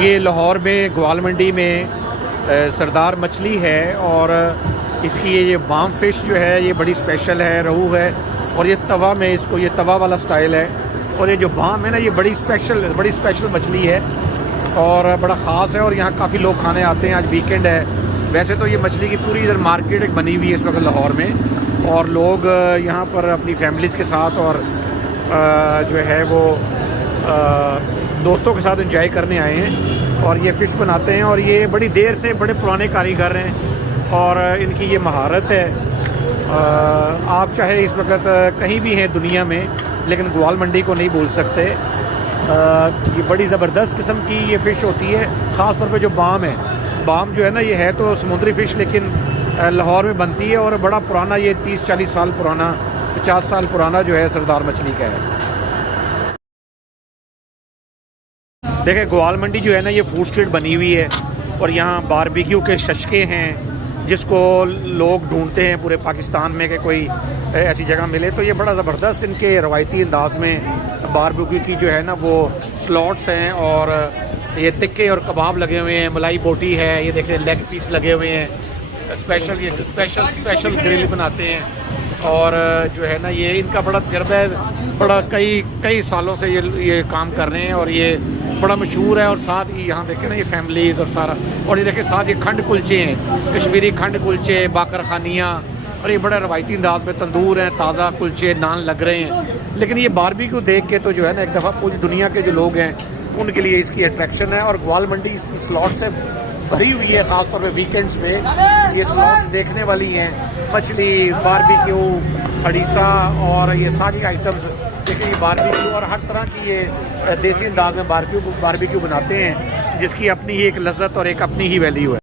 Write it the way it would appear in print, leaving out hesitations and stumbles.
ये लाहौर में ग्वाल मंडी में सरदार मछली है और इसकी ये बाम फिश जो है ये बड़ी स्पेशल है, रहू है और ये तवा में इसको ये तवा वाला स्टाइल है। और ये जो बाम है ना ये बड़ी स्पेशल मछली है और बड़ा ख़ास है और यहाँ काफ़ी लोग खाने आते हैं। आज वीकेंड है। वैसे तो ये मछली की पूरी इधर मार्केट एक बनी हुई है इस वक्त लाहौर में और लोग यहाँ पर अपनी फैमिलीज़ के साथ और जो है वो दोस्तों के साथ एंजॉय करने आए हैं और ये फ़िश बनाते हैं। और ये बड़ी देर से बड़े पुराने कारीगर हैं और इनकी ये महारत है। आप चाहे इस वक्त कहीं भी हैं दुनिया में लेकिन ग्वाल मंडी को नहीं भूल सकते। ये बड़ी ज़बरदस्त किस्म की ये फ़िश होती है। ख़ास तौर पे जो बाम है, बाम जो है ना ये है तो समुद्री फ़िश लेकिन लाहौर में बनती है और बड़ा पुराना ये 30-40 साल पुराना 50 साल पुराना जो है सरदार मछली का है। देखिए ग्वाल मंडी जो है ना ये फूड स्ट्रीट बनी हुई है और यहाँ बारबेक्यू के शशके हैं जिसको लोग ढूंढते हैं पूरे पाकिस्तान में कि कोई ऐसी जगह मिले। तो ये बड़ा ज़बरदस्त इनके रवायती अंदाज में बारबेक्यू की जो है ना वो स्लॉट्स हैं और ये टिक्के और कबाब लगे हुए हैं, मलाई बोटी है, ये देखिए लेग पीस लगे हुए हैं। स्पेशल ग्रिल बनाते हैं और जो है ना ये इनका बड़ा तजर्बा है, बड़ा कई सालों से ये काम कर रहे हैं और ये बड़ा मशहूर है। और साथ ही यहाँ देखें ना ये फैमिलीज़ और सारा, और ये देखें साथ ये खंड कुलचे हैं, कश्मीरी खंड कुलचे, बाकर खानियाँ, और ये बड़े रवायती अंदाज में तंदूर हैं, ताज़ा कुलचे नान लग रहे हैं। लेकिन ये बारबेक्यू देख के तो जो है ना एक दफ़ा पूरी दुनिया के जो लोग हैं उनके लिए इसकी अट्रैक्शन है। और ग्वाल मंडी स्लॉट से भरी हुई है, ख़ासतौर पे वीकेंड्स में ये स्लॉट्स देखने वाली हैं। मछली, बारबेक्यू, हड़ीसा और ये सारी आइटम्स देखिए, बारबेक्यू और हर तरह की ये देसी अंदाज में बारबेक्यू बनाते हैं जिसकी अपनी ही एक लज्जत और एक अपनी ही वैल्यू है।